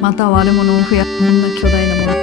また悪者を増やすこんな巨大なもの。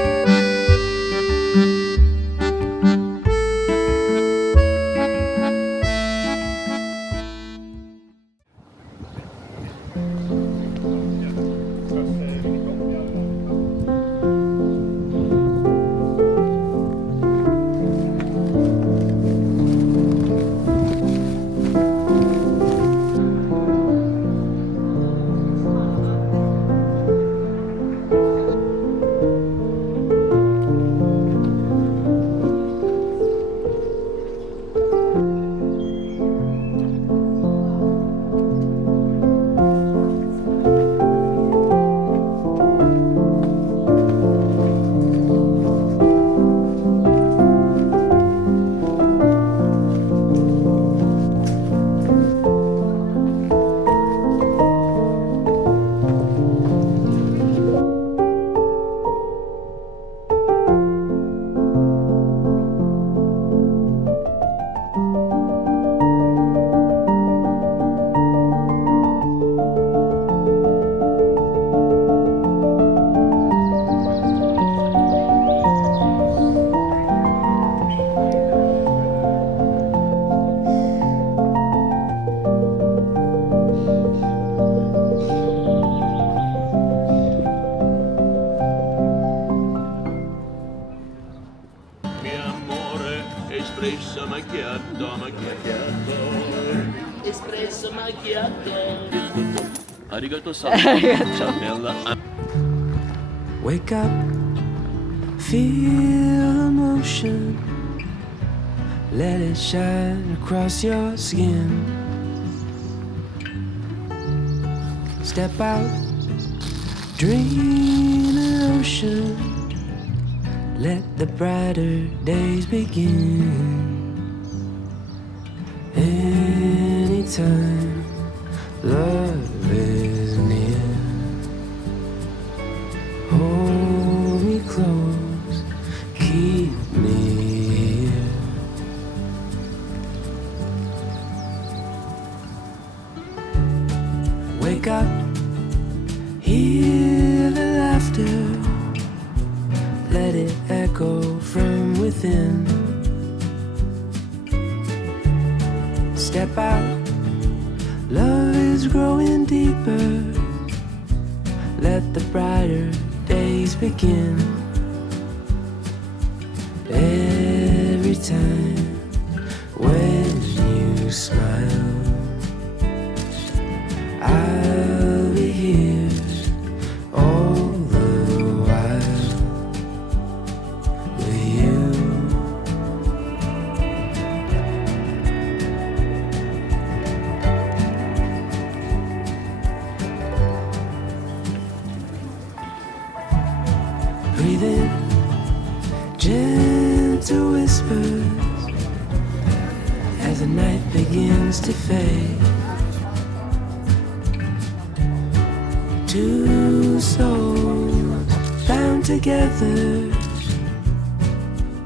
Espresso macchiato, macchiato, espresso macchiato. Arigato san. Ciambella. Wake up, feel emotion, let it shine across your skin. Step out, dream an ocean, let the brighter days begin. Anytime love is near, hold me close, keep me here. Wake up, hear the laughter, let it echo from within. Step out, love is growing deeper, let the brighter days begin. Every time when you smile, I'll be here all the while with you. Breathe in gentle whispers as the night begins to fade. Two souls bound together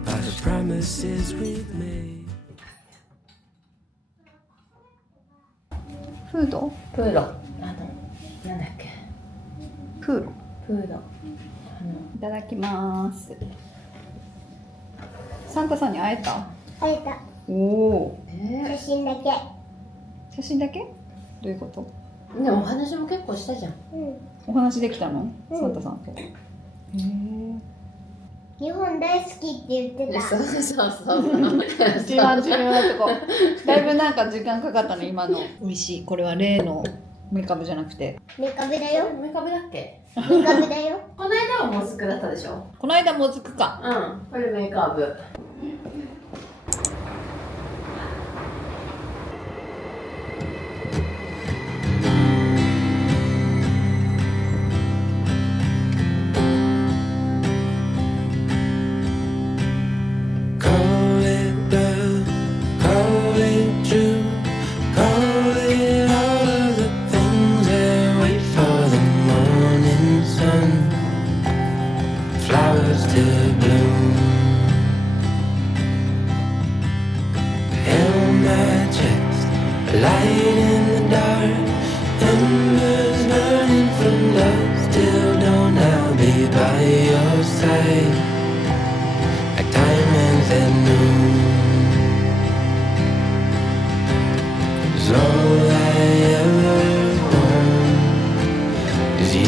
by the promises we've made. フード？プーロ、なんだっけ、プーロ。プーロ、いただきます。サンタさんに会えた？会えた。おお。写真だけ。写真だけ？どういうこと？でもお話も結構したじゃん。お話できたの？うんサンタさんと。へえ。日本大好きって言ってた。そうそうそう。一番重要なとこ。だいぶなんか時間かかったね今の。美味しい。これは例のメカブじゃなくて。メカブだよ。メカブだっけ？メカブだよ。この間はモズクだったでしょ。この間もずくか。うん。これメカブ。Call it love, call it true, call it all light in the dark, embers burning from dusk till dawn. I'll be by your side, like diamonds at noon. 'Cause all I ever want is you.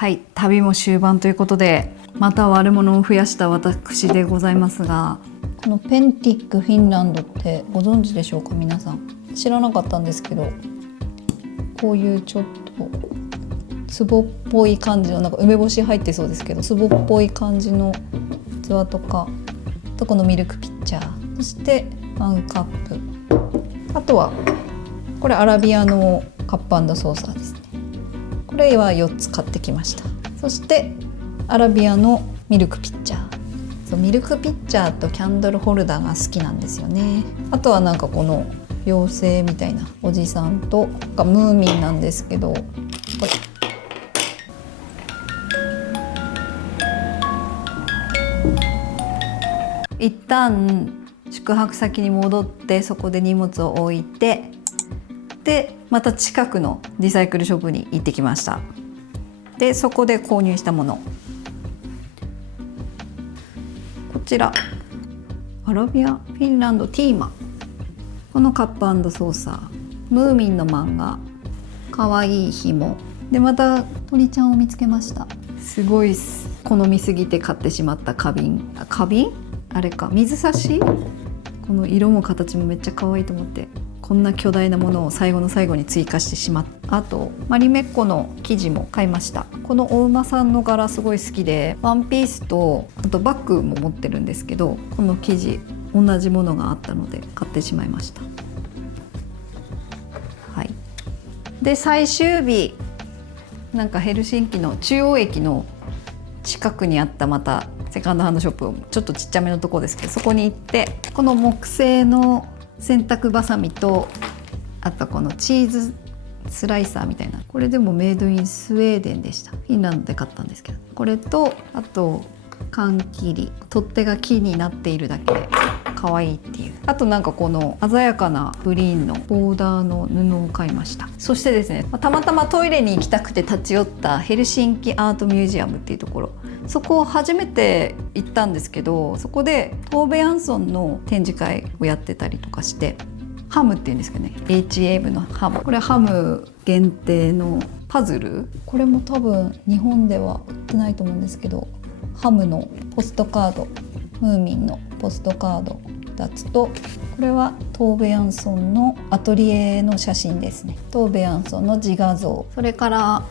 はい、旅も終盤ということで、また悪者を増やした私でございますが、このペンティックフィンランドってご存知でしょうか皆さん。知らなかったんですけど、こういうちょっと壺っぽい感じの、なんか梅干し入ってそうですけど、壺っぽい感じの器とか、あとこのミルクピッチャー、そしてマグカップ、あとはこれアラビアのカップ&ソーサーですね。これは4つ買ってきました。そしてアラビアのミルクピッチャー、そうミルクピッチャーとキャンドルホルダーが好きなんですよね。あとはなんかこの妖精みたいなおじさんとムーミンなんですけど、これ一旦宿泊先に戻ってそこで荷物を置いて、でまた近くのリサイクルショップに行ってきました。でそこで購入したもの、こちらアラビアフィンランドティーマ、このカップ&ソーサー、ムーミンの漫画、かわいい紐で、また鳥ちゃんを見つけました。すごい好みすぎて買ってしまった花瓶あれか、水差し、この色も形もめっちゃ可愛いと思って、こんな巨大なものを最後の最後に追加してしまった。あとマリメッコの生地も買いました。このお馬さんの柄すごい好きで、ワンピースとあとバッグも持ってるんですけど、この生地同じものがあったので買ってしまいました。はい、で最終日、なんかヘルシンキの中央駅の近くにあったまたセカンドハンドショップ、ちょっとちっちゃめのとこですけど、そこに行ってこの木製の洗濯バサミと、あとこのチーズスライサーみたいな、これでもメイドインスウェーデンでした。フィンランドで買ったんですけど、これとあと缶切り、取っ手が木になっているだけで可愛いっていう。あとなんかこの鮮やかなグリーンのボーダーの布を買いました。そしてですね、たまたまトイレに行きたくて立ち寄ったヘルシンキアートミュージアムっていうところ、そこを初めて行ったんですけど、そこでトーベ・ヤンソンの展示会をやってたりとかして、ハムっていうんですけどね、 HAM のハム、これハム限定のパズル、これも多分日本では売ってないと思うんですけど、ハムのポストカード、ムーミンのポストカード2つと、これはトーベ・ヤンソンのアトリエの写真ですね。トーベ・ヤンソンの自画像、それから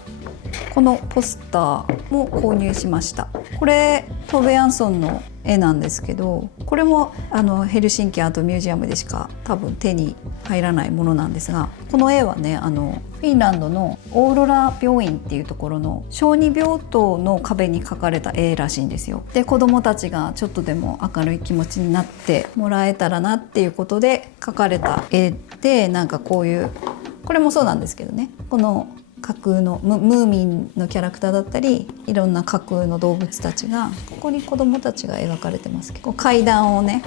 このポスターも購入しました。これトーベ・ヤンソンの絵なんですけど、これもヘルシンキアートミュージアムでしか多分手に入らないものなんですが、この絵はね、フィンランドのオーロラ病院っていうところの小児病棟の壁に描かれた絵らしいんですよ。で、子どもたちがちょっとでも明るい気持ちになってもらえたらなっていうことで描かれた絵で、なんかこういう、これもそうなんですけどね、この架空のムーミンのキャラクターだったり、いろんな架空の動物たちが、ここに子どもたちが描かれてますけど、階段をね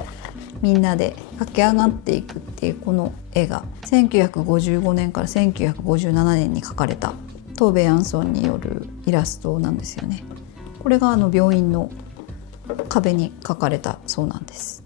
みんなで駆け上がっていくっていう、この絵が1955年から1957年に描かれたトーベ・ヤンソンによるイラストなんですよね。これが病院の壁に描かれたそうなんです。